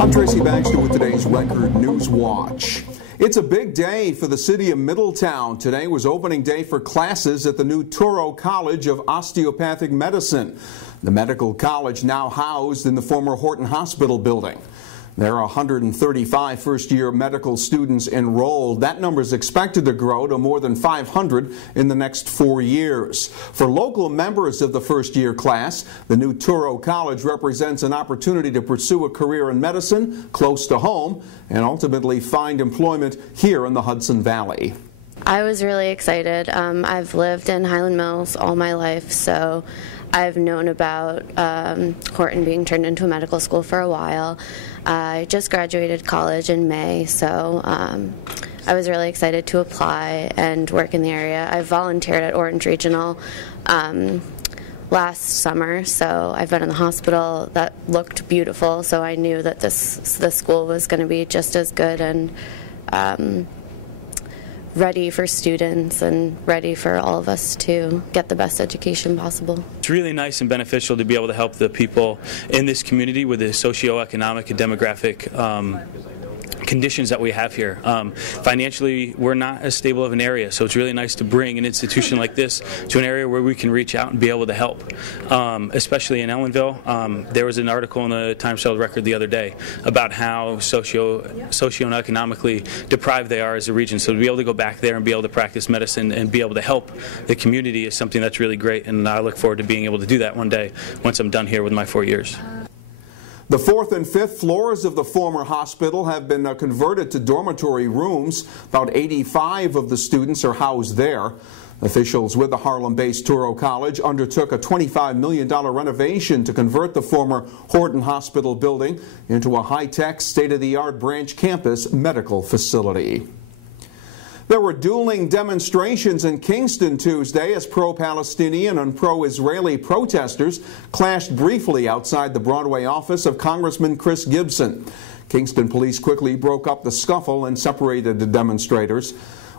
I'm Tracy Baxter with today's Record Newswatch. It's a big day for the city of Middletown. Today was opening day for classes at the new Touro College of Osteopathic Medicine. The medical college now housed in the former Horton Hospital building. There are 135 first-year medical students enrolled. That number is expected to grow to more than 500 in the next 4 years. For local members of the first-year class, the new Touro College represents an opportunity to pursue a career in medicine close to home and ultimately find employment here in the Hudson Valley. I was really excited. I've lived in Highland Mills all my life, so I've known about Horton being turned into a medical school for a while. I just graduated college in May, so I was really excited to apply and work in the area. I volunteered at Orange Regional last summer, so I've been in the hospital. That looked beautiful, so I knew that the school was going to be just as good and ready for students and ready for all of us to get the best education possible. It's really nice and beneficial to be able to help the people in this community with the socioeconomic and demographic conditions that we have here. Financially, we're not as stable of an area, so it's really nice to bring an institution like this to an area where we can reach out and be able to help, especially in Ellenville. There was an article in the Times-Record the other day about how socioeconomically deprived they are as a region, so to be able to go back there and be able to practice medicine and be able to help the community is something that's really great, and I look forward to being able to do that one day once I'm done here with my 4 years. The 4th and 5th floors of the former hospital have been converted to dormitory rooms. About 85 of the students are housed there. Officials with the Harlem-based Touro College undertook a $25 million renovation to convert the former Horton Hospital building into a high-tech, state-of-the-art branch campus medical facility. There were dueling demonstrations in Kingston Tuesday as pro-Palestinian and pro-Israeli protesters clashed briefly outside the Broadway office of Congressman Chris Gibson. Kingston police quickly broke up the scuffle and separated the demonstrators.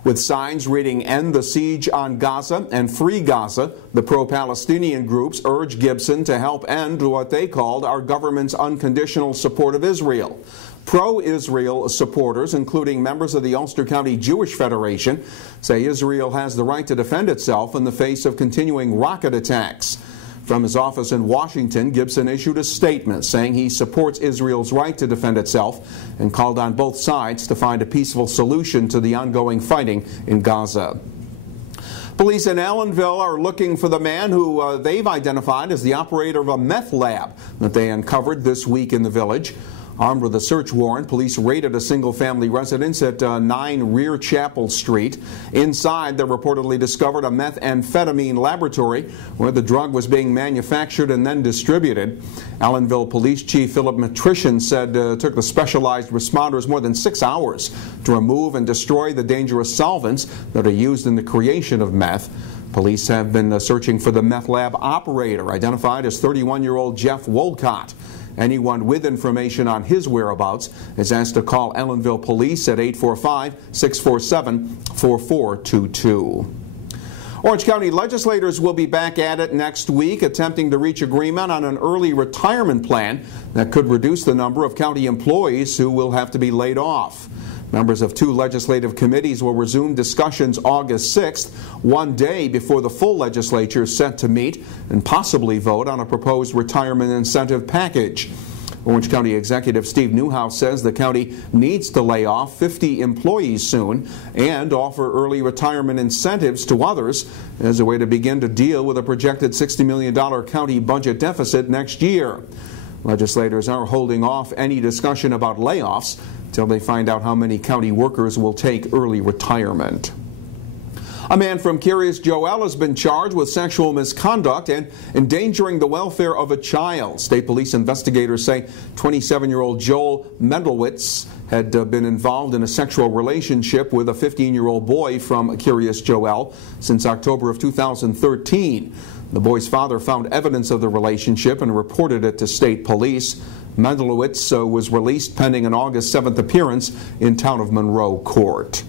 With signs reading "End the Siege on Gaza" and "Free Gaza," the pro-Palestinian groups urged Gibson to help end what they called our government's unconditional support of Israel. Pro-Israel supporters, including members of the Ulster County Jewish Federation, say Israel has the right to defend itself in the face of continuing rocket attacks. From his office in Washington, Gibson issued a statement saying he supports Israel's right to defend itself and called on both sides to find a peaceful solution to the ongoing fighting in Gaza. Police in Ellenville are looking for the man who they've identified as the operator of a meth lab that they uncovered this week in the village. Armed with a search warrant, police raided a single-family residence at 9 Rear Chapel Street. Inside, they reportedly discovered a methamphetamine laboratory where the drug was being manufactured and then distributed. Ellenville Police Chief Philip Matrician said it took the specialized responders more than 6 hours to remove and destroy the dangerous solvents that are used in the creation of meth. Police have been searching for the meth lab operator, identified as 31-year-old Jeff Wolcott. Anyone with information on his whereabouts is asked to call Ellenville Police at 845-647-4422. Orange County legislators will be back at it next week, attempting to reach agreement on an early retirement plan that could reduce the number of county employees who will have to be laid off. Members of 2 legislative committees will resume discussions August 6th, one day before the full legislature is set to meet and possibly vote on a proposed retirement incentive package. Orange County Executive Steve Newhouse says the county needs to lay off 50 employees soon and offer early retirement incentives to others as a way to begin to deal with a projected $60 million county budget deficit next year. Legislators are holding off any discussion about layoffs until they find out how many county workers will take early retirement. A man from Curious Joel has been charged with sexual misconduct and endangering the welfare of a child. State police investigators say 27-year-old Joel Mendelwitz had been involved in a sexual relationship with a 15-year-old boy from Curious Joel since October of 2013. The boy's father found evidence of the relationship and reported it to state police. Mendelwitz was released pending an August 7th appearance in Town of Monroe court.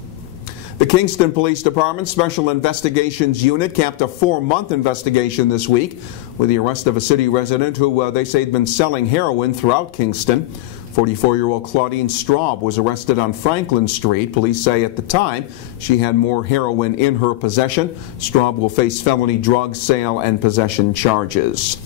The Kingston Police Department Special Investigations Unit capped a 4-month investigation this week with the arrest of a city resident who they say had been selling heroin throughout Kingston. 44-year-old Claudine Straub was arrested on Franklin Street. Police say at the time she had more heroin in her possession. Straub will face felony drug sale and possession charges.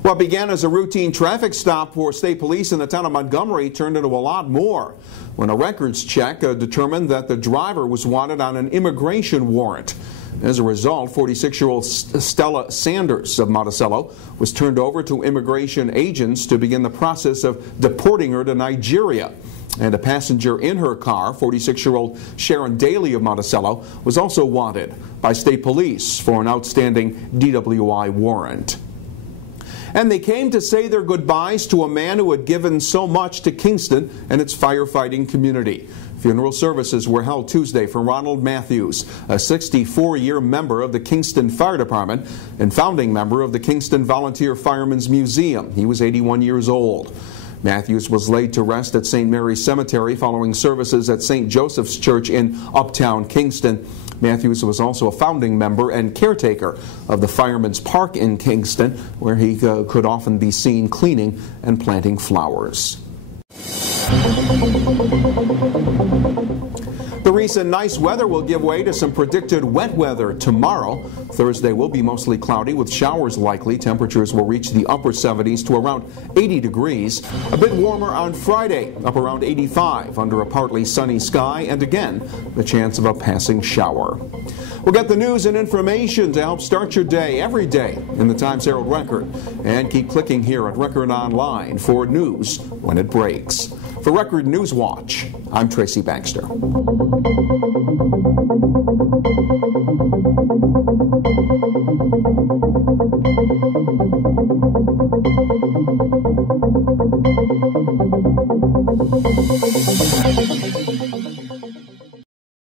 What began as a routine traffic stop for state police in the town of Montgomery turned into a lot more when a records check determined that the driver was wanted on an immigration warrant. As a result, 46-year-old Stella Sanders of Monticello was turned over to immigration agents to begin the process of deporting her to Nigeria. And a passenger in her car, 46-year-old Sharon Daly of Monticello, was also wanted by state police for an outstanding DWI warrant. And they came to say their goodbyes to a man who had given so much to Kingston and its firefighting community. Funeral services were held Tuesday for Ronald Matthews, a 64-year member of the Kingston Fire Department and founding member of the Kingston Volunteer Firemen's Museum. He was 81 years old. Matthews was laid to rest at St. Mary's Cemetery following services at St. Joseph's Church in Uptown Kingston. Matthews was also a founding member and caretaker of the Fireman's Park in Kingston, where he could often be seen cleaning and planting flowers. The recent nice weather will give way to some predicted wet weather tomorrow. Thursday will be mostly cloudy with showers likely. Temperatures will reach the upper 70s to around 80 degrees. A bit warmer on Friday, up around 85 under a partly sunny sky, and again, the chance of a passing shower. We'll get the news and information to help start your day every day in the Times-Herald Record. And keep clicking here at Record Online for news when it breaks. For Record Newswatch, I'm Tracy Baxter.